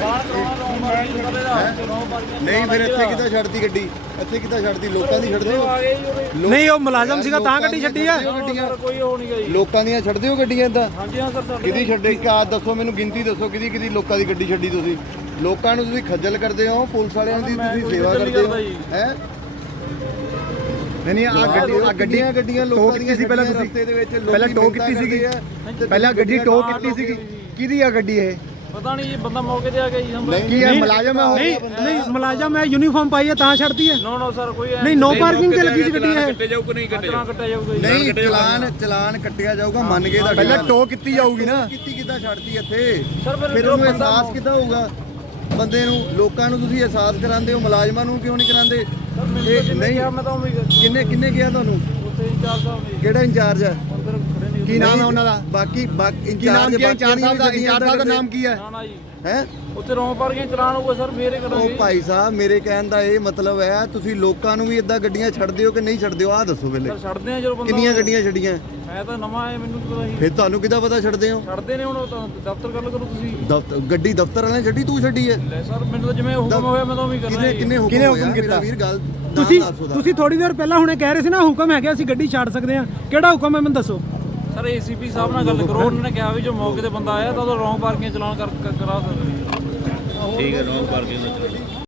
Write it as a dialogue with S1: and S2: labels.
S1: ਨਹੀਂ ਫਿਰ ਇੱਥੇ ਕਿੱਦਾਂ ਛੱਡਤੀ ਗੱਡੀ? ਇੱਥੇ ਕਿੱਦਾਂ ਛੱਡਤੀ? ਲੋਕਾਂ ਦੀ ਛੱਡਦੇ ਹੋ?
S2: ਨਹੀਂ ਉਹ ਮੁਲਾਜ਼ਮ ਸੀਗਾ ਤਾਂ ਗੱਡੀ ਛੱਡੀ ਆ।
S3: ਕੋਈ ਹੋ ਨਹੀਂ ਗਈ
S1: ਲੋਕਾਂ ਦੀਆਂ ਛੱਡਦੇ ਹੋ ਗੱਡੀਆਂ ਇਦਾਂ?
S3: ਹਾਂਜੀ ਹਾਂ ਸਰ।
S1: ਕਿਹਦੀ ਛੱਡੇ? ਕਾ ਦੱਸੋ ਮੈਨੂੰ, ਗਿਣਤੀ ਦੱਸੋ ਕਿਹਦੀ ਕਿਹਦੀ ਲੋਕਾਂ ਦੀ ਗੱਡੀ ਛੱਡੀ ਤੁਸੀਂ? ਲੋਕਾਂ ਨੂੰ ਤੁਸੀਂ ਖੱਜਲ ਕਰਦੇ ਹੋ, ਪੁਲਿਸ ਵਾਲਿਆਂ ਦੀ ਤੁਸੀਂ ਸੇਵਾ ਕਰਦੇ ਹੋ ਹੈ। ਨਹੀਂ ਆ ਗੱਡੀਆਂ ਲੋਕਾਂ ਦੀਆਂ ਸੀ ਪਹਿਲਾਂ ਤੁਸੀਂ ਰਸਤੇ ਦੇ ਵਿੱਚ
S2: ਪਹਿਲਾਂ ਟੋ ਕੀਤੀ ਸੀਗੀ, ਪਹਿਲਾਂ ਗੱਡੀ ਟੋ ਕੀਤੀ ਸੀਗੀ। ਕਿਹਦੀ ਆ ਗੱਡੀ ਇਹ?
S3: ਪਤਾ ਨਹੀਂ ਜੀ, ਬੰਦਾ ਮੌਕੇ ਤੇ ਆ ਗਿਆ ਜੀ।
S2: ਕੀ ਹੈ ਮੁਲਾਜ਼ਮ ਹੈ? ਨਹੀਂ ਮੁਲਾਜ਼ਮ ਹੈ, ਯੂਨੀਫਾਰਮ ਪਾਈ ਹੈ ਤਾਂ ਛੱਡਤੀ ਹੈ।
S3: ਨੋ ਸਰ ਕੋਈ
S2: ਨਹੀਂ ਨੋ ਪਾਰਕਿੰਗ ਤੇ ਲੱਗੀ ਸੀ ਗੱਡੀ ਇਹ।
S3: ਕੱਟਿਆ ਜਾਊਗਾ ਜੀ।
S1: ਨਹੀਂ ਚਲਾਨ ਕੱਟਿਆ ਜਾਊਗਾ, ਮੰਨ ਗਏ ਤੁਹਾਡੀ
S2: ਪਹਿਲਾਂ ਟੋ ਕੀਤੀ ਜਾਊਗੀ ਨਾ।
S1: ਕੀਤੀ ਕਿੱਦਾਂ ਛੱਡਤੀ ਇੱਥੇ?
S3: ਸਰ
S1: ਫਿਰ ਉਹਨੂੰ ਅਹਿਸਾਸ ਕਿੱਦਾਂ ਹੋਊਗਾ ਬੰਦੇ ਨੂੰ? ਲੋਕਾਂ ਨੂੰ ਤੁਸੀਂ ਅਹਿਸਾਸ ਕਰਾਉਂਦੇ ਹੋ, ਮੁਲਾਜ਼ਮਾਂ ਨੂੰ ਕਿਉਂ ਨਹੀਂ ਕਰਾਉਂਦੇ?
S3: ਇਹ ਨਹੀਂ ਮੈਂ ਤਾਂ
S1: ਕਿੰਨੇ ਕਿਹਾ ਤੁਹਾਨੂੰ?
S3: ਉੱਥੇ ਇੰਚਾਰਜ ਸਾਹਿਬ ਨੇ
S1: ਕਿਹੜਾ ਇੰਚਾਰਜ ਹੈ?
S3: ਅੰਦਰ ਖੜੇ ਨੇ।
S2: ਕੀ ਨਾਮ ਹੈ ਉਹਨਾਂ ਦਾ?
S1: ਬਾਕੀ
S2: ਇੰਚਾਰਜ ਸਾਹਿਬ ਦਾ ਨਾਮ ਕੀ ਹੈ?
S3: ਨਾ ਜੀ
S1: ਹੈ
S3: ਉੱਥੇ ਰੋਂਗ ਪਾਰਕਿੰਗ ਚਲਾਨ ਹੋਊਗਾ ਸਰ, ਫੇਰ ਇਹ
S1: ਉਹ
S3: ਕਰਾਂਗੇ।
S1: ਭਾਈ ਸਾਹਿਬ ਮੇਰੇ ਕਹਿਣ ਦਾ ਇਹ ਮਤਲਬ ਹੈ ਤੁਸੀਂ ਲੋਕਾਂ ਨੂੰ ਵੀ ਇਦਾਂ ਗੱਡੀਆਂ ਛੱਡਦੇ ਹੋ ਕਿ ਨਹੀਂ ਛੱਡਦੇ ਹੋ? ਆਹ ਦੱਸੋ ਪਹਿਲੇ।
S3: ਸਰ ਛੱਡਦੇ ਆ ਜਦੋਂ ਬੰਦਾ।
S1: ਕਿੰਨੀਆਂ ਗੱਡੀਆਂ ਛੱਡੀਆਂ?
S3: ਮੈਂ ਤਾਂ ਨਵਾਂ ਆਇਆ, ਮੈਨੂੰ ਕੀ ਪਤਾ ਸੀ।
S1: ਫਿਰ ਤੁਹਾਨੂੰ ਕਿੱਦਾਂ ਪਤਾ ਛੱਡਦੇ ਹੋ?
S3: ਛੱਡਦੇ ਨੇ ਹੁਣ, ਉਹ ਤਾਂ ਦਫ਼ਤਰ ਗੱਲ ਕਰੋ ਤੁਸੀਂ।
S1: ਗੱਡੀ ਦਫ਼ਤਰ ਵਾਲਿਆਂ ਨੇ ਛੱਡੀ, ਤੂੰ ਛੱਡੀ ਹੈ?
S3: ਲੈ ਸਰ ਮੈਨੂੰ ਤਾਂ ਜਿਵੇਂ ਹੁਕਮ ਹੋਇਆ ਮੈਂ ਤਾਂ ਉਵੇਂ ਹੀ ਕਰਨਾ
S1: ਕਿੰਨੇ
S2: ਕਿਹਨੇ
S1: ਹੁਕਮ
S2: ਹੁਕਮ ਕੀਤਾ?
S1: ਵੀਰ ਗੱਲ
S2: ਤੁਸੀਂ ਥੋੜੀ ਦੇਰ ਪਹਿਲਾਂ ਹੁਣੇ ਕਹਿ ਰਹੇ ਸੀ ਨਾ ਹੁਕਮ ਹੈਗਾ ਅਸੀਂ ਗੱਡੀ ਛੱਡ ਸਕਦੇ ਹਾਂ। ਕਿਹੜਾ ਹੁਕਮ ਹੈ ਮੈਨੂੰ ਦੱਸੋ।
S3: ਸਰ ਏਸੀਪੀ ਸਾਹਿਬ ਨਾਲ ਗੱਲ ਕਰੋ, ਉਹਨਾਂ ਨੇ ਕਿਹਾ ਵੀ ਜੋ ਮੌਕੇ ਤੇ ਬੰਦਾ ਆਇਆ ਤਾਂ ਉਹਦਾ ਰੋਂਗ ਪਾਰਕਿੰਗ ਚਲਾਨ ਕਰਾ ਸਕਦੇ।
S4: ਠੀਕ ਹੈ, ਰੋਂਗ ਪਾਰਕਿੰਗ ਦਾ ਚਲਾਨ।